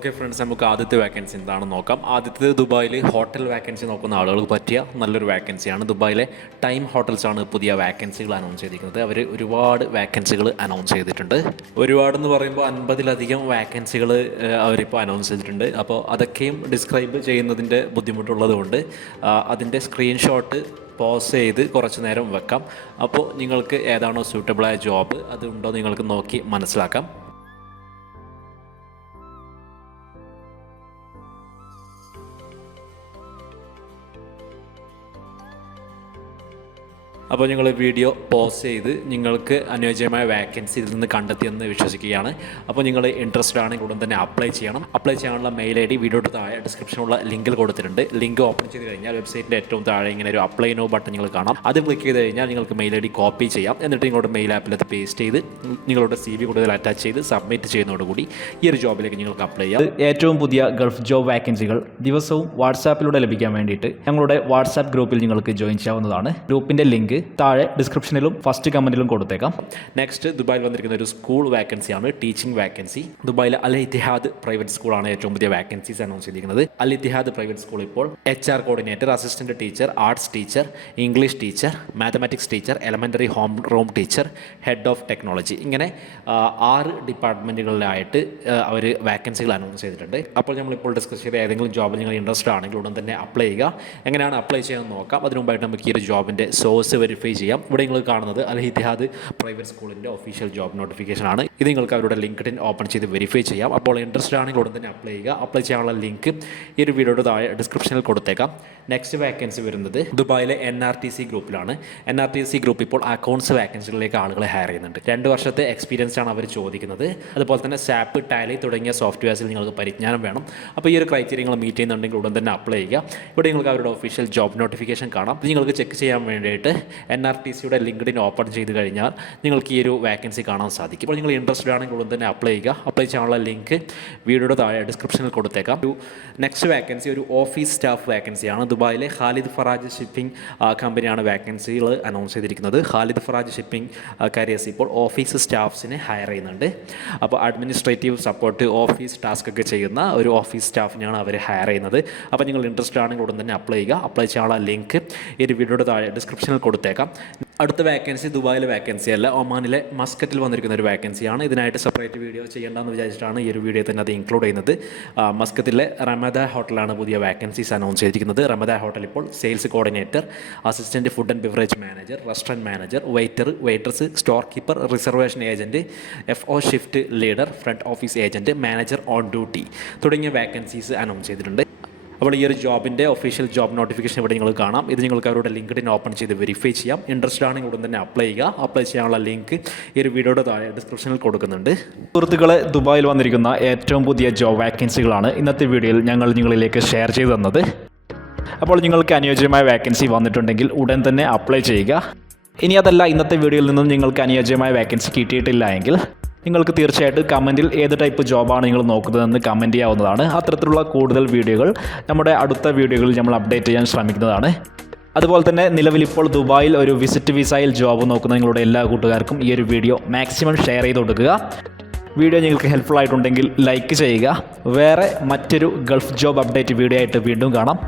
Okay friends, നമുക്ക് ആദ്യത്തെ vacancy എന്താണെന്ന് നോക്കാം. ആദ്യത്തെ ദുബായിൽ ഹോട്ടൽ വാക്കൻസി നോക്കുന്ന ആളുകൾക്ക് പറ്റിയ നല്ലൊരു വാക്കൻസിയാണ്. ദുബായിലെ ടൈം ഹോട്ടൽസാണ് പുതിയ വാക്കൻസികൾ അനൗൺസ് ചെയ്തിരിക്കുന്നത്. അവർ ഒരുപാട് വാക്കൻസികൾ അനൗൺസ് ചെയ്തിട്ടുണ്ട്. ഒരുപാടെന്ന് പറയുമ്പോൾ 50-ലധികം വാക്കൻസികൾ അവരിപ്പോൾ അനൗൺസ് ചെയ്തിട്ടുണ്ട്. അപ്പോൾ അതൊക്കെയും ഡിസ്ക്രൈബ് ചെയ്യുന്നതിൻ്റെ ബുദ്ധിമുട്ടുള്ളത് കൊണ്ട് അതിൻ്റെ സ്ക്രീൻഷോട്ട് പോസ് ചെയ്ത് കുറച്ച് നേരം വെക്കാം. അപ്പോൾ നിങ്ങൾക്ക് ഏതാണോ സ്യൂട്ടബിളായ ജോബ് അത് ഉണ്ടോ നിങ്ങൾക്ക് നോക്കി മനസ്സിലാക്കാം. അപ്പോൾ നിങ്ങൾ വീഡിയോ പോസ് ചെയ്ത് നിങ്ങൾക്ക് അനുയോജ്യമായ വാക്കൻസി ഇതിൽ നിന്ന് കണ്ടെത്തിയെന്ന് വിശ്വസിക്കുകയാണ്. അപ്പോൾ നിങ്ങൾ ഇൻട്രസ്റ്റഡ് ആണെങ്കിൽ ഉടൻ തന്നെ അപ്ലൈ ചെയ്യണം. അപ്ലൈ ചെയ്യാനുള്ള മെയിൽ ID വീഡിയോയുടെ താഴെ ഡിസ്ക്രിപ്ഷനുള്ള ലിങ്കിൽ കൊടുത്തിട്ടുണ്ട്. ലിങ്ക് ഓപ്പൺ ചെയ്ത് കഴിഞ്ഞാൽ വെബ്സൈറ്റിൻ്റെ ഏറ്റവും താഴെ ഇങ്ങനെ ഒരു അപ്ലൈ നോ ബട്ടൺ നിങ്ങൾ കാണാം. അത് ക്ലിക്ക് ചെയ്ത് കഴിഞ്ഞാൽ നിങ്ങൾക്ക് മെയിൽ ID കോപ്പി ചെയ്യാം. എന്നിട്ട് നിങ്ങളുടെ മെയിൽ ആപ്പിൽ അത് പേസ്റ്റ് ചെയ്ത് നിങ്ങളുടെ CV കൂടുതൽ അറ്റാച്ച് ചെയ്ത് സബ്മിറ്റ് ചെയ്യുന്നതോടുകൂടി ഈ ഒരു ജോബിലേക്ക് നിങ്ങൾക്ക് അപ്ലൈ ചെയ്യാം. ഏറ്റവും പുതിയ ഗൾഫ് ജോബ് വാക്കൻസികൾ ദിവസവും വാട്സാപ്പിലൂടെ ലഭിക്കാൻ വേണ്ടിയിട്ട് ഞങ്ങളുടെ വാട്സാപ്പ് ഗ്രൂപ്പിൽ നിങ്ങൾക്ക് ജോയിൻ ചെയ്യാവുന്നതാണ്. ഗ്രൂപ്പിൻ്റെ ലിങ്ക് താഴെ ഡിസ്ക്രിപ്ഷനിലും ഫസ്റ്റ് കമന്റിലും കൊടുത്തേക്കാം. നെക്സ്റ്റ് ദുബായിൽ വന്നിരിക്കുന്ന ഒരു സ്കൂൾ വാക്കൻസിയാണ്, ടീച്ചിങ് വാക്കൻസി. ദുബായിലെ അൽ ഇത്തിഹാദ് പ്രൈവറ്റ് സ്കൂളാണ് ഏറ്റവും പുതിയ വാക്കൻസീസ് അനൗൺസ് ചെയ്തിരിക്കുന്നത്. അൽ ഇത്തിഹാദ് പ്രൈവറ്റ് സ്കൂൾ ഇപ്പോൾ HR coordinator, assistant teacher, arts teacher, English teacher, mathematics teacher, elementary home room teacher, head of technology, ഇങ്ങനെ 6 ഡിപ്പാർട്ട്മെൻറ്റുകളിലായിട്ട് അവർ വാക്കൻസികൾ അനൗൺസ് ചെയ്തിട്ടുണ്ട്. അപ്പോൾ നമ്മളിപ്പോൾ ഡിസ്കസ് ചെയ്ത ഏതെങ്കിലും ജോബിൽ നിങ്ങൾ ഇൻട്രസ്റ്റഡ് ആണെങ്കിൽ ഉടൻ തന്നെ അപ്ലൈ ചെയ്യുക. എങ്ങനെയാണ് അപ്ലൈ ചെയ്യാമെന്ന് നോക്കാം. അതിനു മുമ്പായിട്ട് നമുക്ക് ഈ ഒരു ജോബിൻ്റെ സോഴ്സ് വെരിഫൈ ചെയ്യാം. ഇവിടെ നിങ്ങൾ കാണുന്നത് അൽ ഇത്തിഹാദ് പ്രൈവറ്റ് സ്കൂളിൻ്റെ ഒഫീഷ്യൽ ജോബ് നോട്ടിഫിക്കേഷൻ ആണ്. ഇത് നിങ്ങൾക്ക് അവരുടെ ലിങ്ക്ഡിൻ ഓപ്പൺ ചെയ്ത് വെരിഫൈ ചെയ്യാം. അപ്പോൾ ഇൻട്രസ്റ്റഡ് ആണെങ്കിൽ ഉടൻ തന്നെ അപ്ലൈ ചെയ്യുക. അപ്ലൈ ചെയ്യാനുള്ള ലിങ്ക് ഈ ഒരു വീഡിയോയുടെ താഴെ ഡിസ്ക്രിപ്ഷനിൽ കൊടുത്തേക്കാം. നെക്സ്റ്റ് വാക്കൻസി വരുന്നത് ദുബായിലെ NRTC ഗ്രൂപ്പിലാണ്. NRTC ഗ്രൂപ്പ് ഇപ്പോൾ അക്കൗണ്ട്സ് വാക്കൻസികളിലേക്ക് ആളുകളെ ഹയർ ചെയ്യുന്നുണ്ട്. 2 വർഷത്തെ എക്സ്പീരിയൻസ് ആണ് അവർ ചോദിക്കുന്നത്. അതുപോലെ തന്നെ SAP, ടാലി തുടങ്ങിയ സോഫ്റ്റ്വെയർസിൽ നിങ്ങൾക്ക് പരിജ്ഞാനം വേണം. അപ്പോൾ ഈ ഒരു ക്രൈറ്റീരിയ നിങ്ങൾ മീറ്റ് ചെയ്യുന്നുണ്ടെങ്കിൽ ഉടൻ തന്നെ അപ്ലൈ ചെയ്യുക. ഇവിടെ നിങ്ങൾക്ക് അവരുടെ ഒഫീഷ്യൽ ജോബ് നോട്ടിഫിക്കേഷൻ കാണാം. ഇത് നിങ്ങൾക്ക് ചെക്ക് ചെയ്യാൻ വേണ്ടിയിട്ട് NRTCയുടെ ലിങ്ക്ഡിൻ ഓപ്പൺ ചെയ്ത് കഴിഞ്ഞാൽ നിങ്ങൾക്ക് ഈ ഒരു വാക്കൻസി കാണാൻ സാധിക്കും. അപ്പോൾ നിങ്ങൾ ഇൻട്രസ്റ്റഡ് ആണെങ്കിൽ ഉടൻ തന്നെ അപ്ലൈ ചെയ്യുക. അപ്ലൈ ചെയ്യാനുള്ള ലിങ്ക് വീഡിയോയുടെ താഴെ ഡിസ്ക്രിപ്ഷനിൽ കൊടുത്തേക്കാം. നെക്സ്റ്റ് വാക്കൻസി ഒരു ഓഫീസ് സ്റ്റാഫ് വാക്കൻസിയാണ്. ദുബായിലെ ഖാലിദ് ഫറാജ് ഷിപ്പിംഗ് കമ്പനിയാണ് വാക്കൻസികൾ അനൗൺസ് ചെയ്തിരിക്കുന്നത്. ഖാലിദ് ഫറാജ് ഷിപ്പിംഗ് കാരിയേഴ്സ് ഇപ്പോൾ ഓഫീസ് സ്റ്റാഫ്സിനെ ഹയർ ചെയ്യുന്നുണ്ട്. അപ്പോൾ അഡ്മിനിസ്ട്രേറ്റീവ് സപ്പോർട്ട്, ഓഫീസ് ടാസ്ക് ഒക്കെ ചെയ്യുന്ന ഒരു ഓഫീസ് സ്റ്റാഫിനെയാണ് അവർ ഹയർ ചെയ്യുന്നത്. അപ്പോൾ നിങ്ങൾ ഇൻട്രസ്റ്റഡ് ആണെങ്കിൽ ഉടൻ തന്നെ അപ്ലൈ ചെയ്യുക. അപ്ലൈ ചെയ്യാനുള്ള ലിങ്ക് ഈ ഒരു വീഡിയോയുടെ താഴെ ഡിസ്ക്രിപ്ഷനിൽ കൊടുത്തേക്കാം. അടുത്ത വാക്കൻസി ദുബായിലെ വാക്കൻസി അല്ല, ഒമാനിലെ മസ്കറ്റിൽ വന്നിരിക്കുന്ന ഒരു വാക്കൻസിയാണ്. ഇതിനായിട്ട് സെപ്പറേറ്റ് വീഡിയോ ചെയ്യേണ്ടെന്ന് വിചാരിച്ചിട്ടാണ് ഈ ഒരു വീഡിയോ തന്നെ അത് ഇൻക്ലൂഡ് ചെയ്യുന്നത്. മസ്കത്തിലെ റമദ ഹോട്ടലാണ് പുതിയ വാക്കൻസീസ് അനൗൺസ് ചെയ്തിരിക്കുന്നത്. റമദ ഹോട്ടൽ ഇപ്പോൾ sales coordinator, assistant food and beverage manager, restaurant manager, waiters, store keeper, reservation agent, FO shift leader, front office agent, manager on duty തുടങ്ങിയ വാക്കൻസീസ് അനൗൺസ് ചെയ്തിട്ടുണ്ട്. അപ്പോൾ ഈ ഒരു ജോബിൻ്റെ ഒഫീഷ്യൽ ജോബ് നോട്ടിഫിക്കേഷൻ ഇവിടെ നിങ്ങൾ കാണാം. ഇത് നിങ്ങൾക്ക് അവരുടെ ലിങ്ക്ഡിൻ ഓപ്പൺ ചെയ്ത് വെരിഫൈ ചെയ്യാം. ഇൻട്രസ്റ്റഡ് ആണെങ്കിൽ ഉടൻ തന്നെ അപ്ലൈ ചെയ്യുക. അപ്ലൈ ചെയ്യാനുള്ള ലിങ്ക് ഈ ഒരു വീഡിയോയുടെ താഴെ ഡിസ്ക്രിപ്ഷനിൽ കൊടുക്കുന്നുണ്ട്. സുഹൃത്തുക്കളെ, ദുബായിൽ വന്നിരിക്കുന്ന ഏറ്റവും പുതിയ ജോബ് വാക്കൻസികളാണ് ഇന്നത്തെ വീഡിയോയിൽ ഞങ്ങൾ നിങ്ങളിലേക്ക് ഷെയർ ചെയ്തു തന്നത്. അപ്പോൾ നിങ്ങൾക്ക് അനുയോജ്യമായ വാക്കൻസി വന്നിട്ടുണ്ടെങ്കിൽ ഉടൻ തന്നെ അപ്ലൈ ചെയ്യുക. ഇനി അതല്ല, ഇന്നത്തെ വീഡിയോയിൽ നിന്നും നിങ്ങൾക്ക് അനുയോജ്യമായ വാക്കൻസി കിട്ടിയിട്ടില്ല എങ്കിൽ നിങ്ങൾക്ക് തീർച്ചയായിട്ടും കമൻറ്റിൽ ഏത് ടൈപ്പ് ജോബാണ് നിങ്ങൾ നോക്കുന്നതെന്ന് കമൻറ്റ് ചെയ്യാവുന്നതാണ്. അത്തരത്തിലുള്ള കൂടുതൽ വീഡിയോകൾ നമ്മുടെ അടുത്ത വീഡിയോകളിൽ നമ്മൾ അപ്ഡേറ്റ് ചെയ്യാൻ ശ്രമിക്കുന്നതാണ്. അതുപോലെ തന്നെ നിലവിലിപ്പോൾ ദുബായിൽ ഒരു വിസിറ്റ് വിസയിൽ ജോബ് നോക്കുന്ന നിങ്ങളുടെ എല്ലാ കൂട്ടുകാർക്കും ഈ ഒരു വീഡിയോ മാക്സിമം ഷെയർ ചെയ്ത് കൊടുക്കുക. വീഡിയോ നിങ്ങൾക്ക് ഹെൽപ്ഫുൾ ആയിട്ടുണ്ടെങ്കിൽ ലൈക്ക് ചെയ്യുക. വേറെ മറ്റൊരു ഗൾഫ് ജോബ് അപ്ഡേറ്റ് വീഡിയോ ആയിട്ട് വീണ്ടും കാണാം.